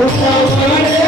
O